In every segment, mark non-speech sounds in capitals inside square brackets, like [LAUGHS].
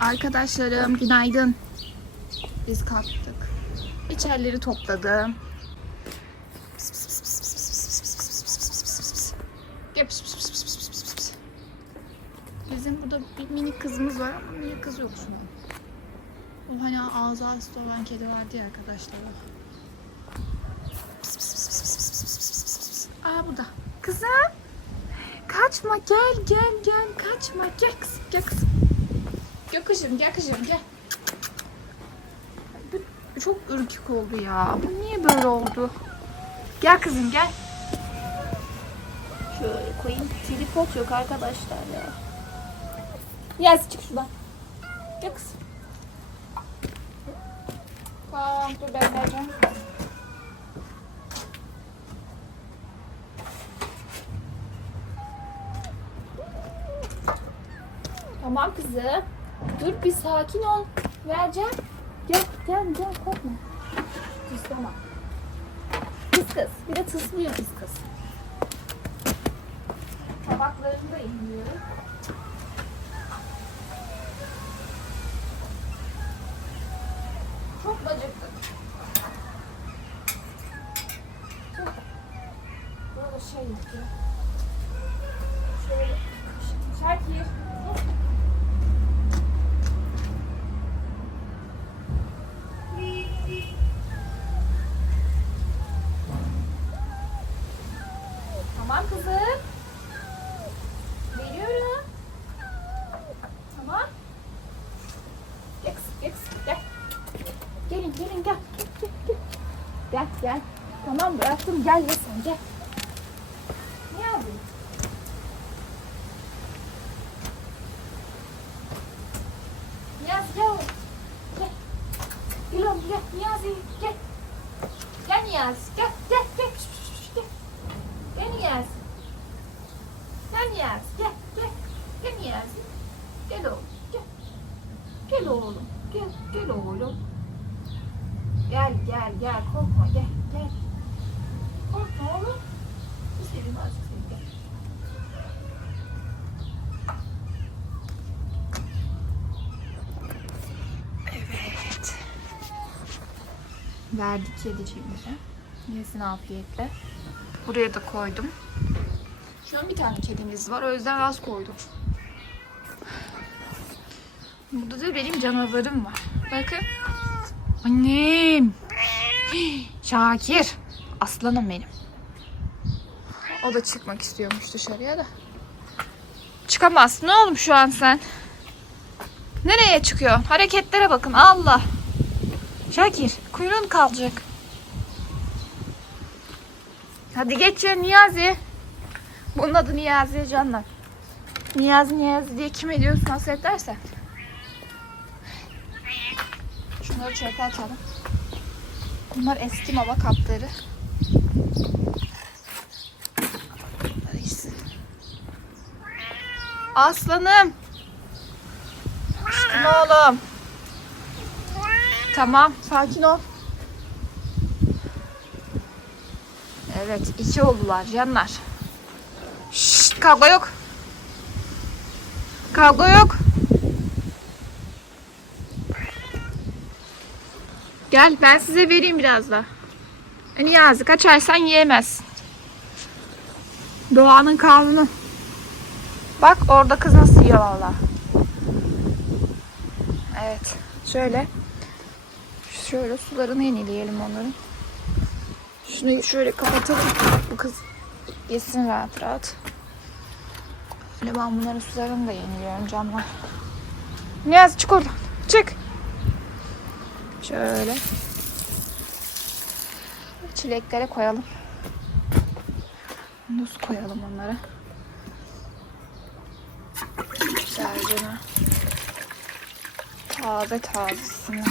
Arkadaşlarım günaydın. Biz kalktık. İçerileri topladım. Bizim burada bir minik kızımız var ama niye kız yok şu an? Bu hani ağzı hasta olan kedi vardı ya arkadaşlar. Aa bu da. Kızım. Kaçma gel gel gel kaçma gel kızım gel kızım. Kızım gel kızım gel. Bu çok ürkük oldu ya. Bu niye böyle oldu? Gel kızım gel. Şöyle koyayım. Tripod yok arkadaşlar ya. Yaz çık şuradan. Gel kızım. Tamam dur ben vereceğim. Tamam kızım. Dur bir sakin ol. Vereceğim. Gel gel gel korkma. Tıslama. Kız kız. Bir de tıslıyor kız kız. Tabaklarını da indiriyorum. Çok acıktık. Çok. Burada şey yok Gel gel sen gel. Ne yapıyorsun? Niyazi gel oğlum. Gel. Gel oğlum gel. Niyazi gel. Gel Niyazi gel. Gel gel. Gel Niyazi. Gel Niyazi gel. Verdik kediciğimize. Yesin afiyetle. Buraya da koydum. Şu an bir tane kedimiz var. O yüzden az koydum. Burada da benim canavarım var. Bakın. Annem. [GASPS] Şakir. Aslanım benim. O da çıkmak istiyormuş dışarıya da. Çıkamazsın oğlum şu an sen. Nereye çıkıyor? Hareketlere bakın. Allah. Şakir, kuyruğun kalacak. Hadi geç ya Niyazi. Bunun adı Niyazi canlar. Niyazi Niyazi diye kim ediyorsun hasretlerse. Şunları çöpe atalım. Bunlar eski mama kapları. Aslanım. Aşkım oğlum. Tamam, sakin ol. Evet, iki oldular canlar. Şşt, kavga yok. Kavga yok. Gel, ben size vereyim biraz da. Niyazi, kaçarsan yiyemezsin. Doğanın kanunu. Bak orada kız nasıl yiyor valla. Evet, şöyle. Şöyle sularını yenileyelim onların. Şunu şöyle kapatalım. Bu kız yesin rahat rahat. Böyle ben bunların sularını da yeniliyorum camlar. Niyaz çık oradan. Çık. Şöyle. Çileklere koyalım. Muz koyalım onlara. Güzelce. Taze tazesine.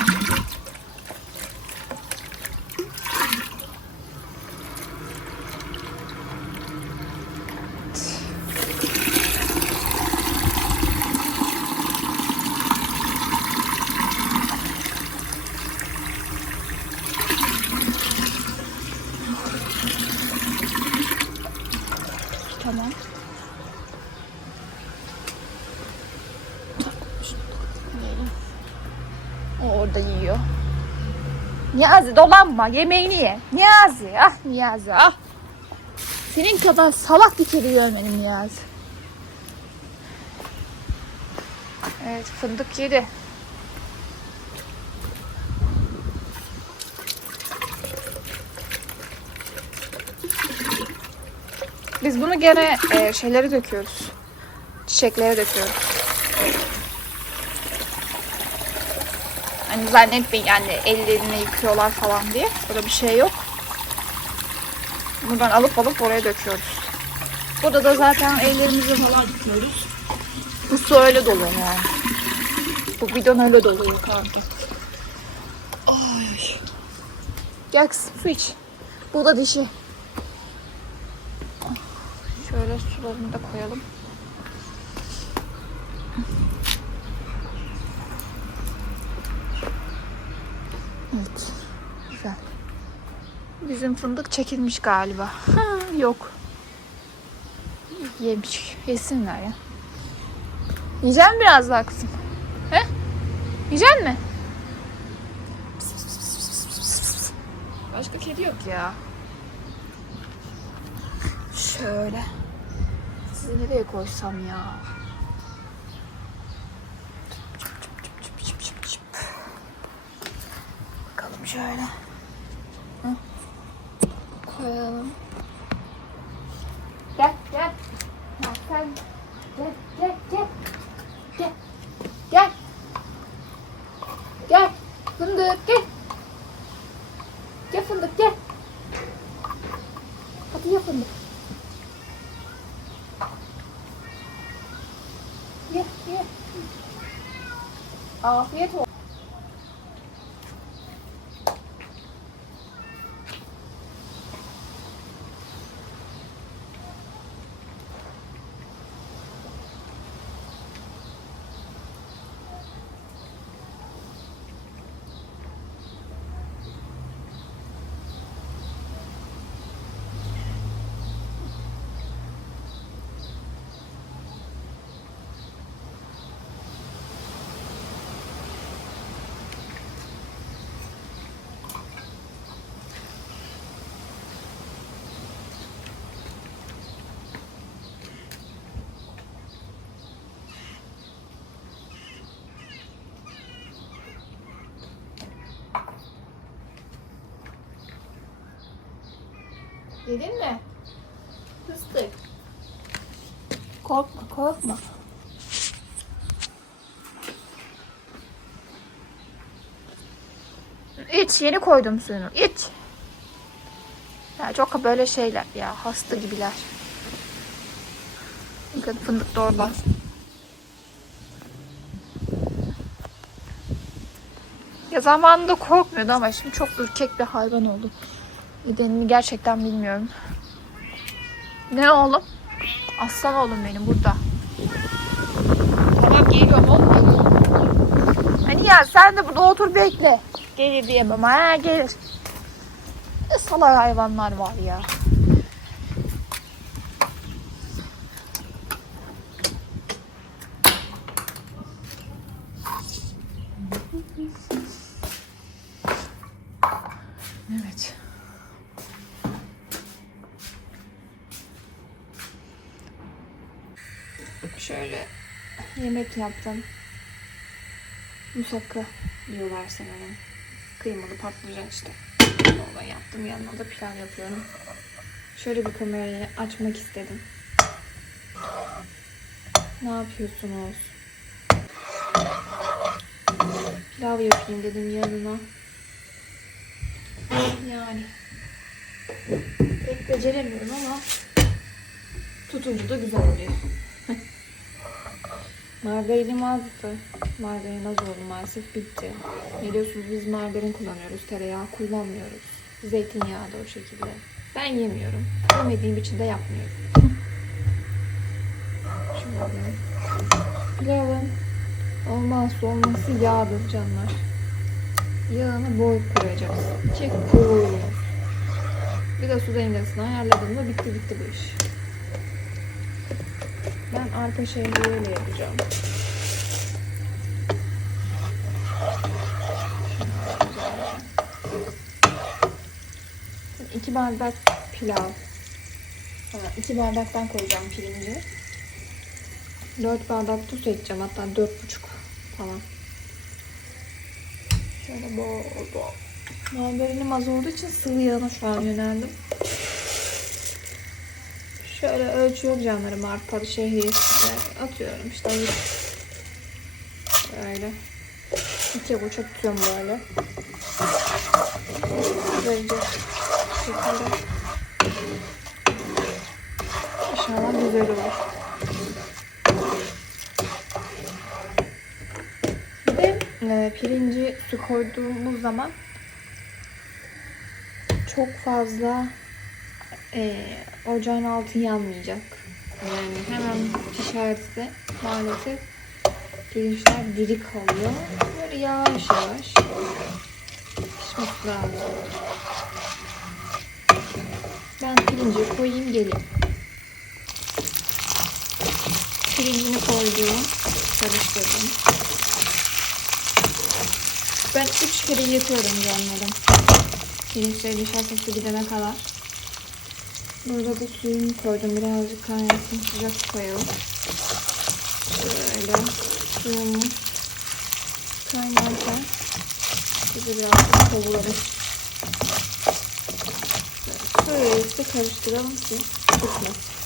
Tamam. Şunu koyalım. O orada yiyor. Niyazi dolanma yemeğini ye. Niyazi ah Niyazi ah. Senin kadar salak bir kedi görmedim Niyazi. Evet fındık yedi. Biz bunu gene e, şeylere döküyoruz. Çiçeklere döküyoruz. Hani zannetmeyin yani ellerini yıkıyorlar falan diye. Burada bir şey yok. Buradan alıp alıp oraya döküyoruz. Burada da zaten ellerimizi falan yıkıyoruz. Bu su öyle doluyor yani. Bu bidon öyle doluyor kanka. Ay. Gel kızım su iç. Bu da dişi. Şöyle sularını da koyalım. Evet. Güzel. Bizim fındık çekilmiş galiba. Ha, yok. Yemiş. Yesinler ya. Yiyecek misin biraz daha kızım? He? Yiyecek mi? Başka kedi yok ya. Şöyle. Sizi nereye koysam ya? Bakalım şöyle. Hı. Koyalım. Gel gel. Gel sen. Gel gel gel. Gel. Gel. Gel. Fındık gel. Gel fındık gel. Hadi ye fındık. Ye ye. Afiyet olsun. Yedin mi? Fıstık. Korkma korkma. İç yeni koydum suyunu. İç. Ya çok böyle şeyler ya hasta gibiler. Bakın fındık orada. Ya zamanında korkmuyordu ama şimdi çok ürkek bir hayvan oldu. Nedenini gerçekten bilmiyorum. Ne oğlum? Aslan oğlum benim burada. Tamam geliyorum oğlum. Hani ya sen de burada otur bekle. Gelir diyemem. Ha gelir. Ne salak hayvanlar var ya. Evet. Şöyle yemek yaptım. Musakka diyorlar sanırım. Kıymalı patlıcan işte. Onu yaptım. Yanına da pilav yapıyorum. Şöyle bir kamerayı açmak istedim. Ne yapıyorsunuz? Pilav yapayım dedim yanına. Yani pek beceremiyorum ama tutunca da güzel oluyor. [LAUGHS] Margarinim azdı. Margarin az oldu maalesef bitti. Biliyorsunuz biz margarin kullanıyoruz. Tereyağı kullanmıyoruz. Zeytinyağı da o şekilde. Ben yemiyorum. Yemediğim için de yapmıyorum. [LAUGHS] Şöyle. Pilavın olmazsa olması yağdır canlar. Yağını boy koyacağız. Ki koyuyor. Bir de su dengesini ayarladığımda bitti bitti bu iş. Ben arka şeyini yapacağım. İki bardak pilav. Ha, iki bardaktan koyacağım pirinci. Dört bardak tuz edeceğim. Hatta dört buçuk falan. Şöyle bol bol. Margarinim az olduğu için sıvı yağına şu an yöneldim. Şöyle ölçüyorum canlarım arpalı şehriye atıyorum işte. Böyle. İki buçuk tutuyorum böyle. Böylece şekilde. İnşallah güzel olur. Bir de e, pirinci su koyduğumuz zaman çok fazla e, ocağın altı yanmayacak. Yani hemen pişerse maalesef pirinçler diri kalıyor. Böyle yavaş yavaş pişmesi lazım. Ben pirinci koyayım geleyim. Pirincini koydum. Karıştırdım. Ben üç kere yıkıyorum canlarım. Pirinçleri nişastası gidene kadar. Burada da suyunu koydum. Birazcık kaynasın. Sıcak koyalım. Şöyle suyumuz kaynarken bizi birazcık kavuralım. Şöyle işte karıştıralım ki tutmasın.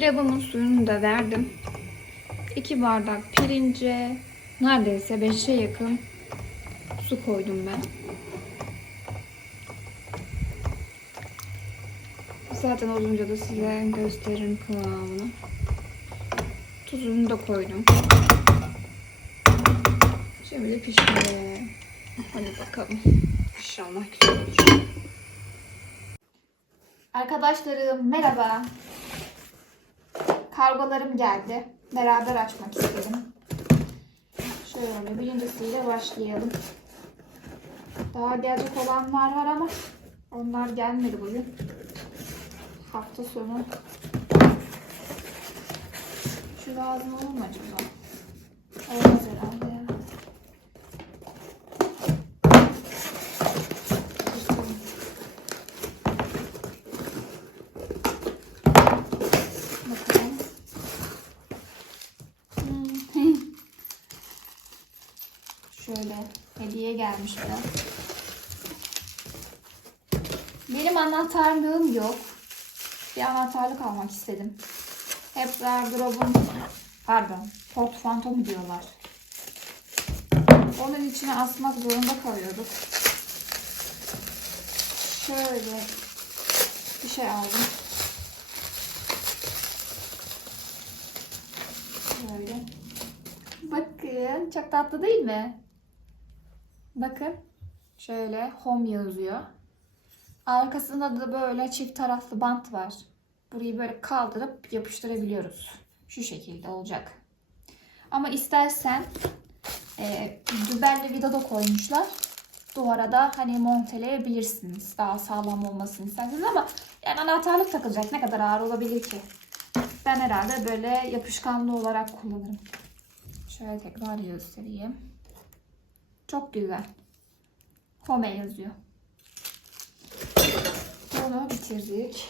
Pilavımın suyunu da verdim. 2 bardak pirince neredeyse 5'e yakın su koydum ben. Zaten olunca da size gösteririm kıvamını. Tuzunu da koydum. Şimdi pişmeye. Hadi bakalım. İnşallah güzel olur. Arkadaşlarım merhaba. Kargolarım geldi. Beraber açmak istedim. Şöyle birincisiyle başlayalım. Daha gelecek olanlar var ama onlar gelmedi bugün. Hafta sonu. Şu lazım olur mu acaba? Olmaz herhalde ya. Bakalım. Hmm. Şöyle hediye gelmiş biraz. Benim anahtarlığım yok. Bir anahtarlık almak istedim. Hep gardırobun, pardon, portfanto mu diyorlar. Onun içine asmak zorunda kalıyorduk. Şöyle bir şey aldım. Böyle. Bakın çok tatlı değil mi? Bakın şöyle home yazıyor. Arkasında da böyle çift taraflı bant var. Burayı böyle kaldırıp yapıştırabiliyoruz. Şu şekilde olacak. Ama istersen e, dübelli vida da koymuşlar. Duvara da hani monteleyebilirsiniz. Daha sağlam olmasını isterseniz ama yani anahtarlık takılacak. Ne kadar ağır olabilir ki? Ben herhalde böyle yapışkanlı olarak kullanırım. Şöyle tekrar göstereyim. Çok güzel. Home yazıyor. Bunu bitirdik.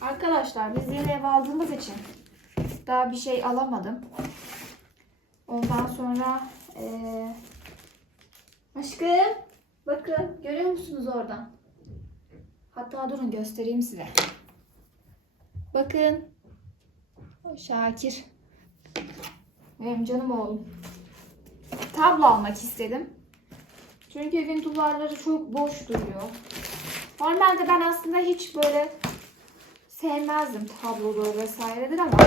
Arkadaşlar biz yeni ev aldığımız için daha bir şey alamadım. Ondan sonra eee aşkım bakın görüyor musunuz oradan? Hatta durun göstereyim size. Bakın. Şakir. Benim canım oğlum. Tablo almak istedim. Çünkü evin duvarları çok boş duruyor. Normalde ben aslında hiç böyle sevmezdim tabloları vesairedir ama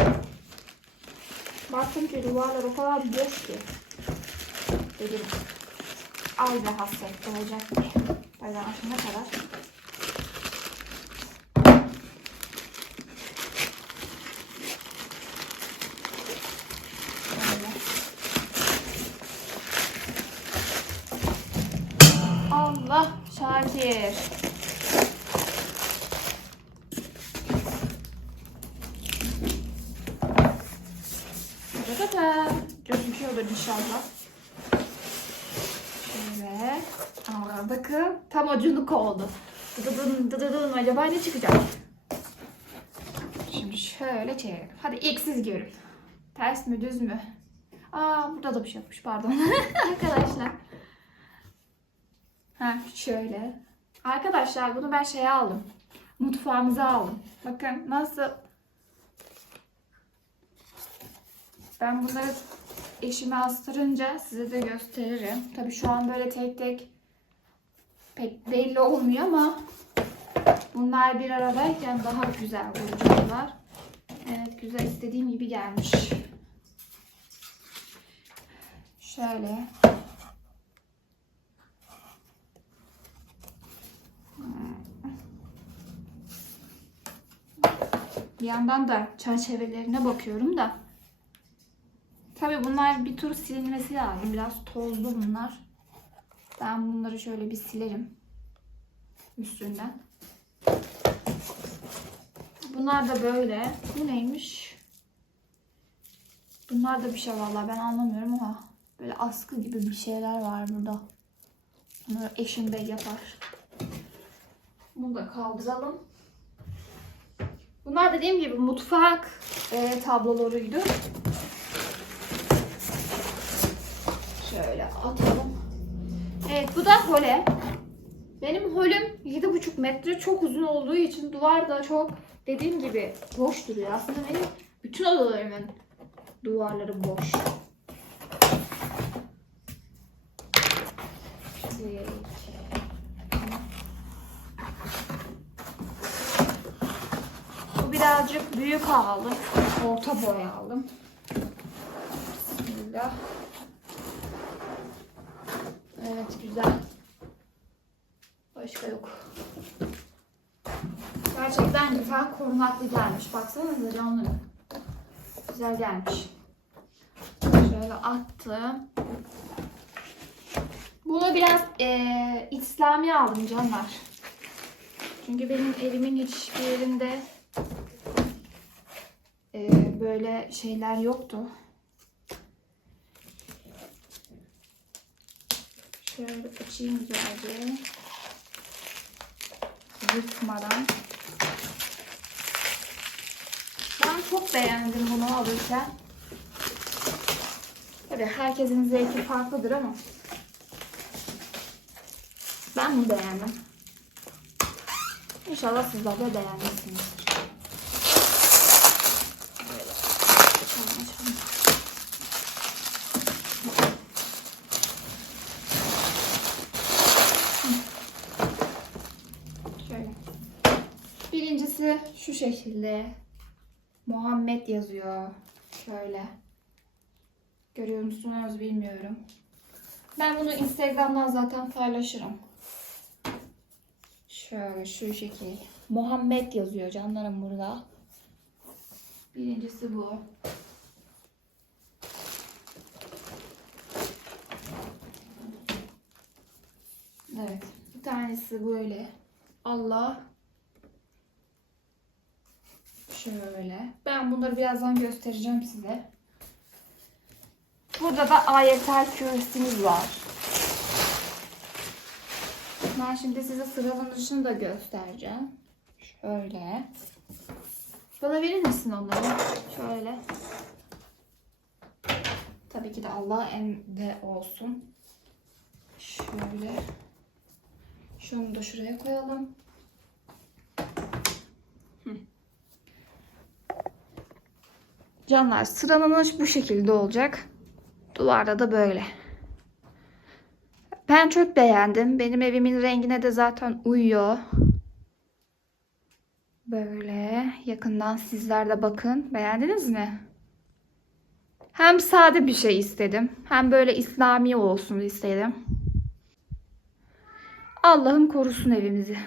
baktım ki duvarlar o kadar boş ki dedim aynı hasrette olacak diye. Ben aşına kadar Şakir. Tadadada. Gözüküyordur inşallah. Şöyle. Aa, bakın tam acılık oldu. Dıdın dıdın acaba ne çıkacak? Şimdi şöyle çevirelim. Hadi ilk siz görün. Ters mi düz mü? Aa burada da bir şey yapmış pardon. [LAUGHS] Arkadaşlar. Ha şöyle. Arkadaşlar bunu ben şeye aldım. Mutfağımıza aldım. Bakın nasıl Ben bunları eşime astırınca size de gösteririm. Tabii şu an böyle tek tek pek belli olmuyor ama bunlar bir aradayken daha güzel olacaklar. Evet güzel istediğim gibi gelmiş. Şöyle. Bir yandan da çerçevelerine bakıyorum da. Tabii bunlar bir tur silinmesi lazım. Biraz tozlu bunlar. Ben bunları şöyle bir silerim. Üstünden. Bunlar da böyle. Bu neymiş? Bunlar da bir şey vallahi ben anlamıyorum ama böyle askı gibi bir şeyler var burada. Bunları eşim de yapar. Bunu da kaldıralım. Bunlar dediğim gibi mutfak e, tablolarıydı. Şöyle atalım. Evet bu da hole. Benim holüm 7,5 metre çok uzun olduğu için duvar da çok dediğim gibi boş duruyor. Aslında benim bütün odalarımın duvarları boş. Evet. Bu birazcık büyük aldım. Orta boy aldım. Bismillah. Evet güzel. Başka yok. Gerçekten güzel korunaklı gelmiş. Baksanıza canları. Güzel gelmiş. Şöyle attım. Bunu biraz eee İslami aldım canlar. Çünkü benim evimin hiçbir yerinde eee, böyle şeyler yoktu. Şöyle açayım güzelce. Yırtmadan. Ben çok beğendim bunu alırken. Tabii herkesin zevki farklıdır ama ben bunu beğendim. İnşallah sizler de beğenmişsinizdir. Böyle. Açalım, açalım. Şöyle. Birincisi şu şekilde. Muhammed yazıyor. Şöyle. Görüyor musunuz bilmiyorum. Ben bunu Instagram'dan zaten paylaşırım. Şöyle şu şekil. Muhammed yazıyor canlarım burada. Birincisi bu. Evet. Bir tanesi böyle. Allah. Şöyle. Ben bunları birazdan göstereceğim size. Burada da ayetel kürsümüz var. Ben şimdi size sıralanışını da göstereceğim. Şöyle. Bana verir misin onları? Şöyle. Tabii ki de Allah emde olsun. Şöyle. Şunu da şuraya koyalım. Canlar sıralanış bu şekilde olacak. Duvarda da böyle. Ben çok beğendim. Benim evimin rengine de zaten uyuyor. Böyle yakından sizler de bakın. Beğendiniz mi? Hem sade bir şey istedim. Hem böyle İslami olsun istedim. Allah'ım korusun evimizi.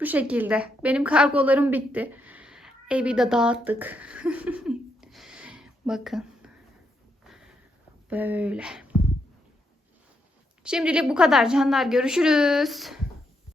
Bu şekilde. Benim kargolarım bitti. Evi de dağıttık. [LAUGHS] Bakın. Böyle. Şimdilik bu kadar canlar. Görüşürüz.